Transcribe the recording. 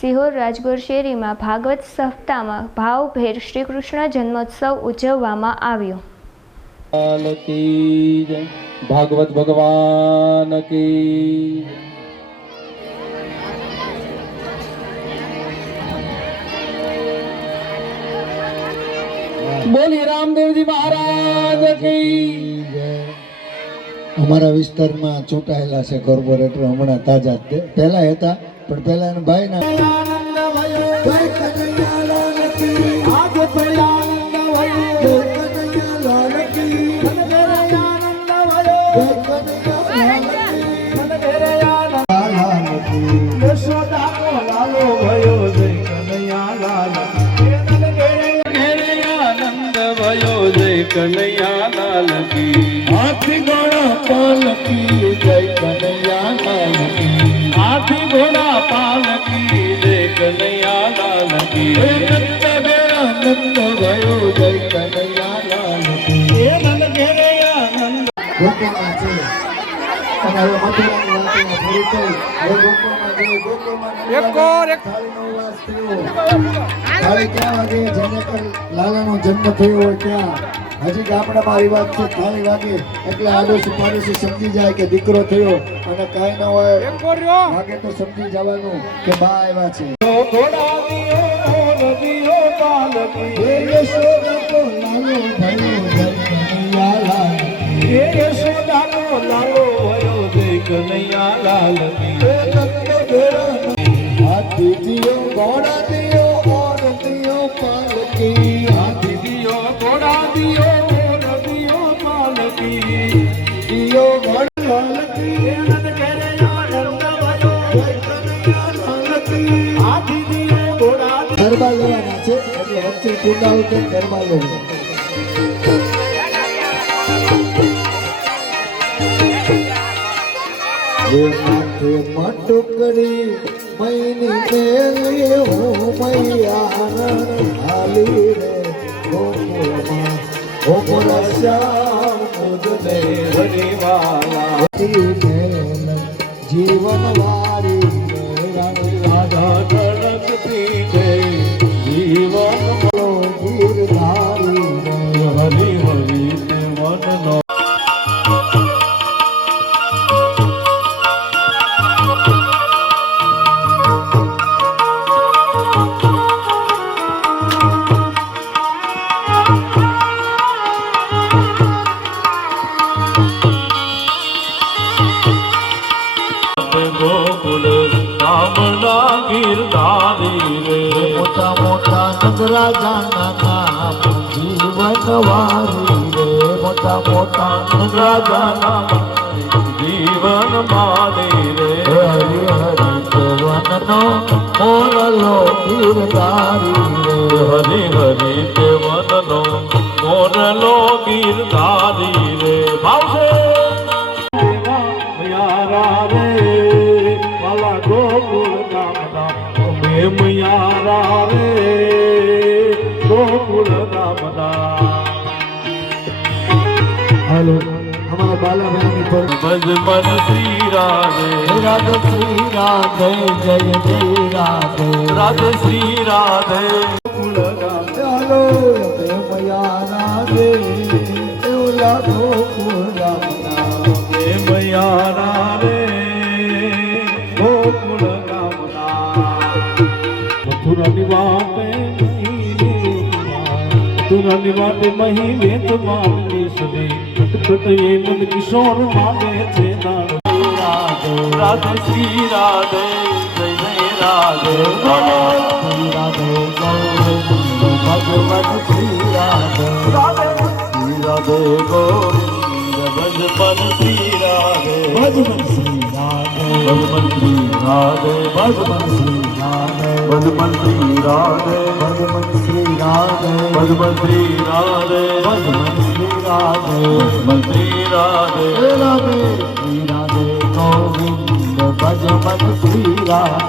સિહોર રાજગોર શેરીમાં ભાગવત સપ્તાહમાં ભાવભેર શ્રી કૃષ્ણ જન્મોત્સવ ઉજવવામાં આવ્યો. ભાગવત ભગવાન બોલી રામદેવજી મહારાજ કી અમારા વિસ્તારમાં ચૂંટાયેલા છે કોર્પોરેટર હમણાં તાજા. જ તે પહેલા હતા પણ પહેલા એના ભાઈ ના ઘેરે આનંદ ભયો જય કનૈયા લાલ કી. હાથી કનૈયા લાલ કી નંદ બેરા નંદ થયો ક્યાં જન્મ થયો હોય ત્યાં હજી ગામડામાં રિવાજ છે થાળી વાગે. એટલે આડોશી પાડોશી સમજી જાય કે દીકરો થયો અને કાંઈ ન હોય. વાગે તો સમજી જવાનું કે બા આવ્યા છે. યશોદા લાલો ભયો ગરબા લેવાના છે. એટલે વચ્ચે ઉતર ગરબા લેવા માથે મટુકડી, મૈની મેલી હું મૈયા હાલી રે. હરિવાલા મેલ જીવન વારી રાધા મોટા નગરાજાના નામ જીવન વારી રે. મોટા મોટા નગરાજાના જીવન માની રે. હરિ હરિ વનનો મોરલો ગીરધારી રે. હરિ હરિ તે ભજ મન શ્રી રાધે રાધે શ્રી રાધે જય શ્રી રાધે રાધે શ્રી રાધે ગોકુળ ગામ ચાલો મયા રાધે એવલા ગોકુળામના એ મયારા રે ગોકુળ ગામના મથુરાની વાટે મથુરાની વાટે મહી વેત મામલી સુધી એ નંદ કિશોર માગે છે રાધે રાધે શ્રી રાધે જય જય રાધે શ્રી રાધે. ભગવત શ્રી રાધે. રાધે શ્રી રાધે ગોવિંદ ભજપન શ્રી રાધે. ભજમન શ્રી રાધે ભજપન શ્રી રાધે ભજમન શ્રી રાધે ભજપન શ્રી રાધે ભજમન શ્રી રાધે ભજપન શ્રી રાધે ભજમન શ્રી રાધે શ્રી રાધે રાધે. શ્રી રાધે ગોવિંદ ભજ ભજમન શ્રી રાધે.